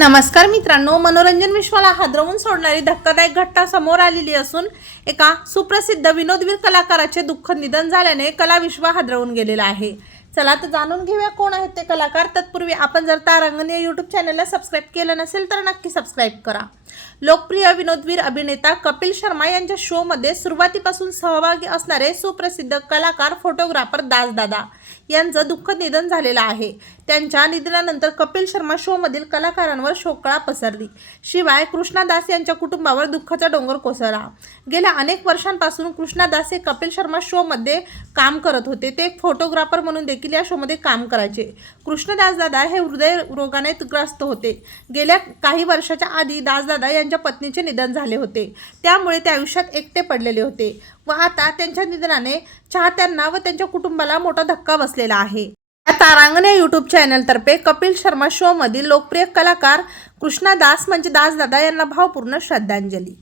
नमस्कार मित्रांनो मनोरंजन विश्वाला हादरवून सोडणारी धक्कादायक घटना समोर आलेली असून एका सुप्रसिद्ध विनोदवीर कलाकाराचे दुःख निधन झाल्याने कला विश्व हादरवून गेलेला आहे. चला तर जाणून घेऊया कोण आहेत ते कलाकार. तत्पूर्वी आपण जर तारांगण या यूट्यूब चॅनलला सबस्क्राईब केलं नसेल तर नक्की सबस्क्राईब करा. लोकप्रिय विनोदवीर अभिनेता कपिल शर्मा यांच्या शोमध्ये सुरुवातीपासून सहभागी असणारे सुप्रसिद्ध कलाकार फोटोग्राफर दासदादा यांचं दुःख निधन झालेलं आहे. त्यांच्या निधनानंतर कपिल शर्मा शोमधील कलाकारांवर शोकळा पसरली. शिवाय कृष्णादास यांच्या कुटुंबावर दुःखाचा डोंगर कोसळला. गेल्या अनेक वर्षांपासून कृष्णादास हे कपिल शर्मा शोमध्ये काम करत होते. ते एक फोटोग्राफर म्हणून देखील या शोमध्ये काम करायचे. कृष्णदास दादा हे हृदय रोगाने ग्रस्त होते. गेल्या काही वर्षाच्या आधी दासदादा यांच्या पत्नीचे निधन झाले होते. त्यामुळे ते आयुष्यात एकटे पडलेले होते. व आता त्यांच्या निधनाने चाहत्यांना व त्यांच्या कुटुंबाला मोठा धक्का बसलेला आहे. तारांगणे यूट्यूब चॅनलतर्फे कपिल शर्मा शोमधील लोकप्रिय कलाकार कृष्णा दास म्हणजे दासदादा यांना भावपूर्ण श्रद्धांजली.